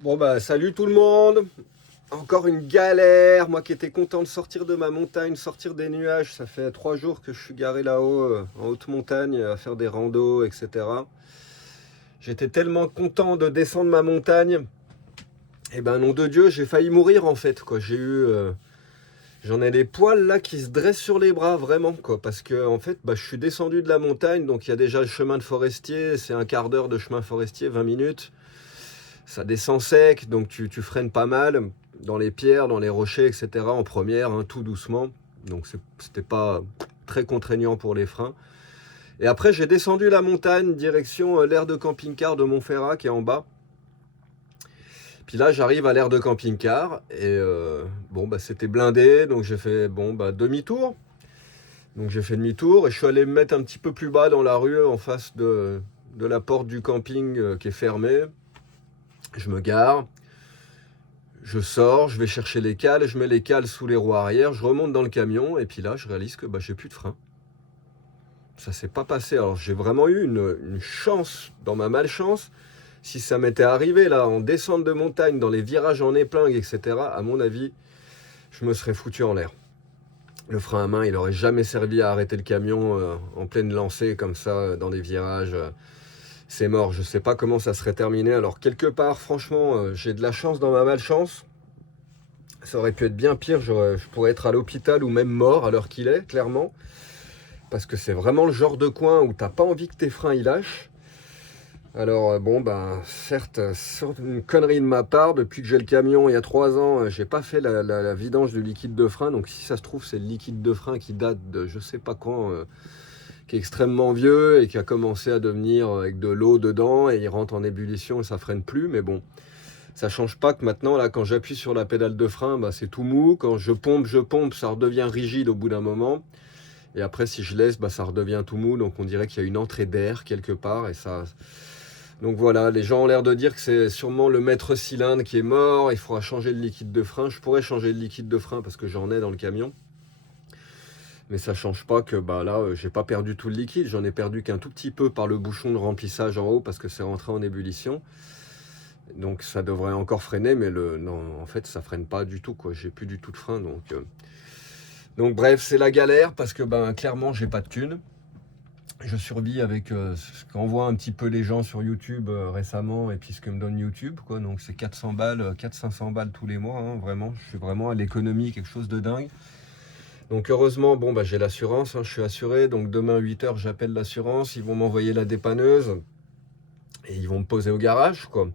Bon bah salut tout le monde. Encore une galère, moi qui étais content de sortir de ma montagne, sortir des nuages. Ça fait 3 jours que je suis garé là-haut, en haute montagne, à faire des randos, etc. J'étais tellement content de descendre ma montagne. Et ben nom de Dieu, j'ai failli mourir en fait, quoi. J'en ai des poils là qui se dressent sur les bras, vraiment, quoi. Parce que en fait, bah, je suis descendu de la montagne, donc il y a déjà le chemin de forestier. C'est un quart d'heure de chemin forestier, 20 minutes. Ça descend sec, donc tu freines pas mal dans les pierres, dans les rochers, etc. en première, hein, tout doucement. Donc c'était pas très contraignant pour les freins. Et après, j'ai descendu la montagne, direction l'aire de camping-car de Montferrat qui est en bas. Puis là, j'arrive à l'aire de camping-car et bon, bah, c'était blindé, donc j'ai fait bon, bah, demi-tour. Donc j'ai fait demi-tour et je suis allé me mettre un petit peu plus bas dans la rue en face de la porte du camping qui est fermée. Je me gare. Je sors, je vais chercher les cales, je mets les cales sous les roues arrière, je remonte dans le camion et puis là, je réalise que bah, j'ai plus de frein. Ça s'est pas passé. Alors j'ai vraiment eu une chance dans ma malchance. Si ça m'était arrivé là en descente de montagne, dans les virages en épingle, etc., à mon avis, je me serais foutu en l'air. Le frein à main, il aurait jamais servi à arrêter le camion en pleine lancée comme ça dans des virages. C'est mort. Je sais pas comment ça serait terminé. Alors quelque part, franchement, j'ai de la chance dans ma malchance. Ça aurait pu être bien pire, je pourrais être à l'hôpital ou même mort à l'heure qu'il est, clairement. Parce que c'est vraiment le genre de coin où t'as pas envie que tes freins y lâchent. Alors bon, ben certes, sur une connerie de ma part, depuis que j'ai le camion il y a 3 ans, j'ai pas fait la vidange du liquide de frein. Donc si ça se trouve, c'est le liquide de frein qui date de je sais pas quand, qui est extrêmement vieux et qui a commencé à devenir avec de l'eau dedans et il rentre en ébullition et ça freine plus. Mais bon, ça change pas que maintenant, là, quand j'appuie sur la pédale de frein, bah, c'est tout mou. Quand je pompe, ça redevient rigide au bout d'un moment. Et après, si je laisse, bah, ça redevient tout mou. Donc on dirait qu'il y a une entrée d'air quelque part. Et ça. Donc voilà, les gens ont l'air de dire que c'est sûrement le maître cylindre qui est mort. Il faudra changer le liquide de frein. Je pourrais changer le liquide de frein parce que j'en ai dans le camion. Mais ça change pas que bah là, j'ai pas perdu tout le liquide. J'en ai perdu qu'un tout petit peu par le bouchon de remplissage en haut parce que c'est rentré en ébullition. Donc ça devrait encore freiner, mais non, en fait ça freine pas du tout, quoi. J'ai plus du tout de frein, donc bref, c'est la galère parce que ben clairement j'ai pas de thunes. Je survis avec ce qu'en voient un petit peu les gens sur YouTube récemment et puis ce que me donne YouTube, quoi. Donc c'est 400 balles, 400-500 balles tous les mois, hein, vraiment. Je suis vraiment à l'économie, quelque chose de dingue. Donc heureusement, bon bah j'ai l'assurance, hein, je suis assuré. Donc demain 8h j'appelle l'assurance, ils vont m'envoyer la dépanneuse et ils vont me poser au garage, quoi.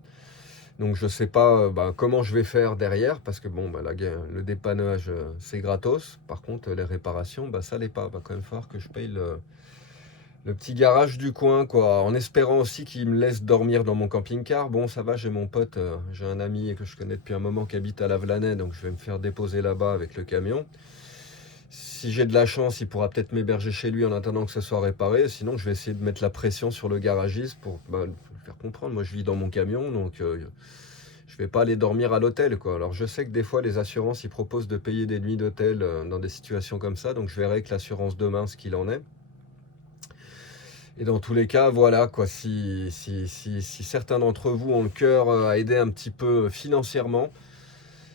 Donc je sais pas bah, comment je vais faire derrière parce que bon bah, le dépannage c'est gratos. Par contre les réparations bah, ça l'est pas. Va quand même falloir que je paye le petit garage du coin, quoi. En espérant aussi qu'il me laisse dormir dans mon camping-car. Bon ça va, j'ai mon pote, j'ai un ami que je connais depuis un moment qui habite à Lavelanet, donc je vais me faire déposer là-bas avec le camion. Si j'ai de la chance, il pourra peut-être m'héberger chez lui en attendant que ce soit réparé. Sinon je vais essayer de mettre la pression sur le garagiste pour bah, le faire comprendre. Moi je vis dans mon camion, donc je vais pas aller dormir à l'hôtel, quoi. Alors je sais que des fois les assurances ils proposent de payer des nuits d'hôtel dans des situations comme ça, donc je verrai avec l'assurance demain ce qu'il en est. Et dans tous les cas, voilà, quoi. Si certains d'entre vous ont le cœur à aider un petit peu financièrement,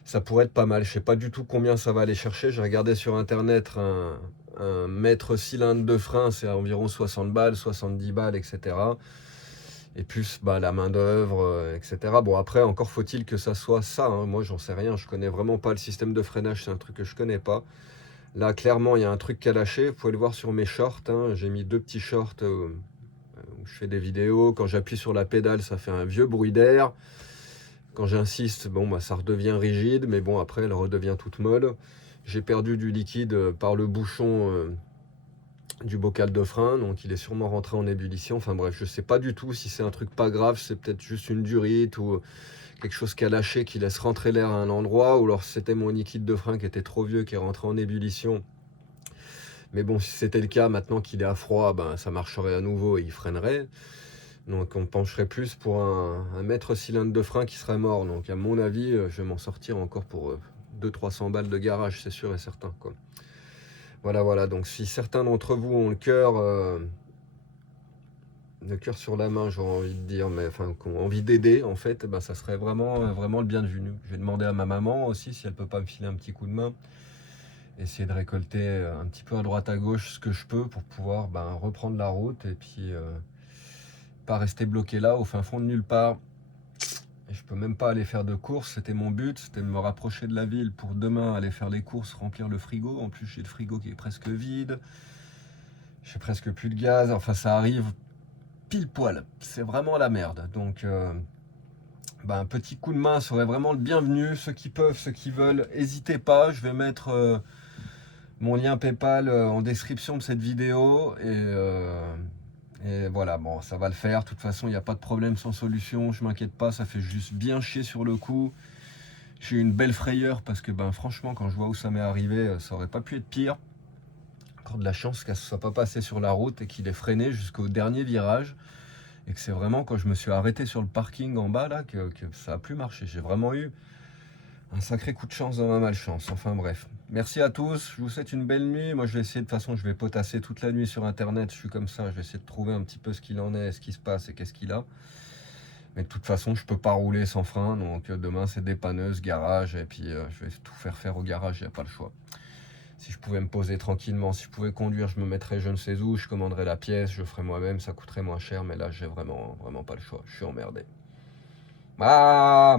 ça pourrait être pas mal. Je sais pas du tout combien ça va aller chercher. J'ai regardé sur internet un mètre cylindre de frein, c'est environ 60 balles, 70 balles, etc. Et plus bah, la main d'œuvre, etc. Bon après, encore faut-il que ça soit ça, hein. Moi j'en sais rien, je connais vraiment pas le système de freinage, c'est un truc que je connais pas. Là clairement il y a un truc qui a lâché, vous pouvez le voir sur mes shorts, hein. J'ai mis 2 petits shorts où je fais des vidéos. Quand j'appuie sur la pédale ça fait un vieux bruit d'air. Quand j'insiste, bon bah ça redevient rigide, mais bon après elle redevient toute molle. J'ai perdu du liquide par le bouchon du bocal de frein, donc il est sûrement rentré en ébullition. Enfin bref, je sais pas du tout si c'est un truc pas grave, c'est peut-être juste une durite ou quelque chose qui a lâché, qui laisse rentrer l'air à un endroit, ou alors c'était mon liquide de frein qui était trop vieux, qui est rentré en ébullition. Mais bon, si c'était le cas, maintenant qu'il est à froid, ben, ça marcherait à nouveau et il freinerait. Donc on pencherait plus pour un mètre cylindre de frein qui serait mort. Donc à mon avis, je vais m'en sortir encore pour 200-300 balles de garage, c'est sûr et certain, quoi. Voilà, voilà. Donc si certains d'entre vous ont le cœur le cœur sur la main, j'aurais envie de dire, mais enfin, qui ont envie d'aider, en fait, ben, ça serait vraiment le bienvenu. Je vais demander à ma maman aussi si elle peut pas me filer un petit coup de main, essayer de récolter un petit peu à droite à gauche ce que je peux pour pouvoir reprendre la route et puis pas rester bloqué là au fin fond de nulle part. Et je peux même pas aller faire de courses, c'était mon but, c'était de me rapprocher de la ville pour demain aller faire les courses, remplir le frigo. En plus, j'ai le frigo qui est presque vide, j'ai presque plus de gaz, enfin ça arrive pile poil, c'est vraiment la merde. Donc un petit coup de main serait vraiment le bienvenu. Ceux qui peuvent, ceux qui veulent, n'hésitez pas. Je vais mettre mon lien PayPal en description de cette vidéo. Et voilà, bon, ça va le faire. De toute façon, il n'y a pas de problème sans solution. Je m'inquiète pas, ça fait juste bien chier sur le coup. J'ai eu une belle frayeur parce que franchement, quand je vois où ça m'est arrivé, ça aurait pas pu être pire. Encore de la chance qu'elle ne soit pas passée sur la route et qu'il ait freiné jusqu'au dernier virage. Et que c'est vraiment quand je me suis arrêté sur le parking en bas là que ça a plus marché. J'ai vraiment eu un sacré coup de chance dans ma malchance. Enfin bref. Merci à tous. Je vous souhaite une belle nuit. Moi je vais essayer, de toute façon je vais potasser toute la nuit sur internet. Je suis comme ça. Je vais essayer de trouver un petit peu ce qu'il en est, ce qui se passe et qu'est-ce qu'il a. Mais de toute façon je peux pas rouler sans frein. Donc demain c'est dépanneuse, garage. Et puis je vais tout faire au garage. Il n'y a pas le choix. Si je pouvais me poser tranquillement, si je pouvais conduire, je me mettrais je ne sais où, je commanderais la pièce, je ferais moi-même, ça coûterait moins cher, mais là j'ai vraiment pas le choix, je suis emmerdé. Ah